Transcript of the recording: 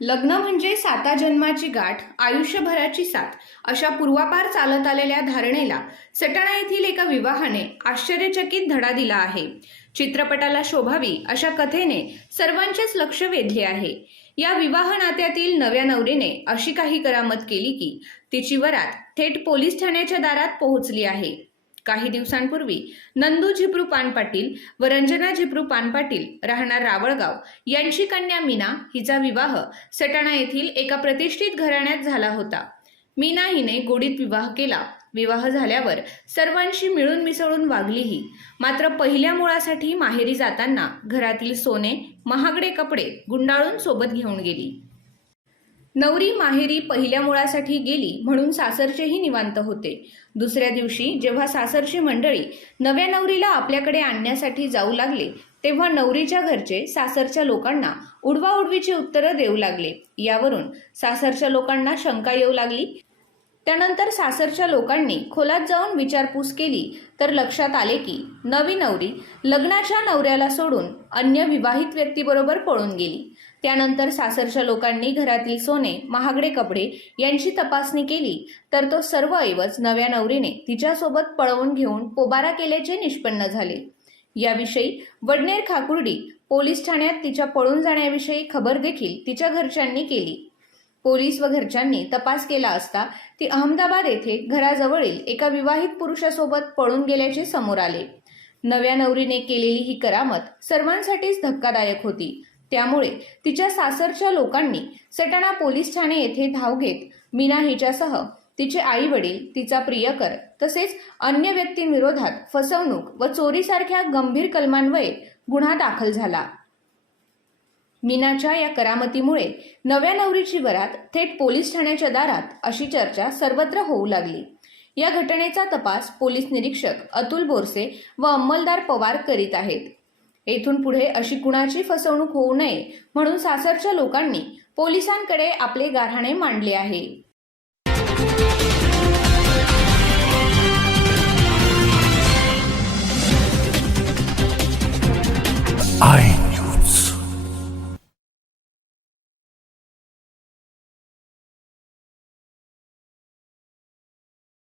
लग्न म्हणजे साता जन्माची गाठ आयुष्यभराची साथ अशा पूर्वापार चालत आलेल्या धारणेला सटाणा येथील एका विवाहाने आश्चर्यचकित धडा दिला आहे. चित्रपटाला शोभावी अशा कथेने सर्वांचेच लक्ष वेधले आहे. या विवाह नात्यातील नव्या नवरीने अशी काही करामत केली की तिची वरात थेट पोलीस ठाण्याच्या दारात पोहोचली आहे. काही दिवसांपूर्वी नंदू झिप्रू पानपाटील व रंजना झिप्रू पानपाटील राहणार रावळगाव यांची कन्या मीना हिचा विवाह सटाणा येथील एका प्रतिष्ठित घराण्यात झाला होता. मीना हिने गोडीत विवाह केला. विवाह झाल्यावर सर्वांशी मिळून मिसळून वागलीही. मात्र पहिल्या मुळासाठी माहेरी जाताना घरातील सोने महागडे कपडे गुंडाळून सोबत घेऊन गेली. नवरी माहेरी पहिल्या मुळासाठी गेली म्हणून सासरचेही निवांत होते. दुसऱ्या दिवशी जेव्हा सासरची मंडळी नव्या नवरीला आपल्याकडे आणण्यासाठी जाऊ लागले तेव्हा नवरीच्या घरचे सासरच्या लोकांना उडवाउडवीची उत्तरं देऊ लागले. यावरून सासरच्या लोकांना शंका येऊ लागली त्यानंतर सासरच्या लोकांनी खोलात जाऊन विचारपूस केली तर लक्षात आले की नवी नवरी लग्नाच्या नवऱ्याला सोडून अन्य विवाहित व्यक्तीबरोबर पळून गेली. त्यानंतर सासरच्या लोकांनी घरातील सोने महागडे कपडे यांची तपासणी केली तर तो सर्व ऐवज नव्या नवरीने तिच्यासोबत पळवून घेऊन पोबारा केल्याचे निष्पन्न झाले. याविषयी वडनेर खाकुर्डी पोलीस ठाण्यात तिच्या पळून जाण्याविषयी खबर देखील तिच्या घरच्यांनी केली. पोलीस व घरच्यांनी तपास केला असता ती अहमदाबाद येथे घराजवळील एका विवाहित पुरुषासोबत पळून गेल्याचे समोर आले. नव्या नवरीने केलेली ही करामत सर्वांसाठीच धक्कादायक होती. त्यामुळे तिच्या सासरच्या लोकांनी सटाणा पोलीस ठाणे येथे धाव घेत मीना हिच्यासह तिचे आई वडील तिचा प्रियकर तसेच अन्य व्यक्तींविरोधात फसवणूक व चोरीसारख्या गंभीर कलमान्वये गुन्हा दाखल झाला. मीनाच्या या करामतीमुळे नव्या नवरीची वरात थेट पोलीस ठाण्याच्या दारात अशी चर्चा सर्वत्र होऊ लागली. या घटनेचा तपास पोलीस निरीक्षक अतुल बोरसे व अंमलदार पवार करीत आहेत. येथून पुढे अशी कुणाची फसवणूक होऊ नये म्हणून सासरच्या लोकांनी पोलिसांकडे आपले गारहाणे मांडले आहे.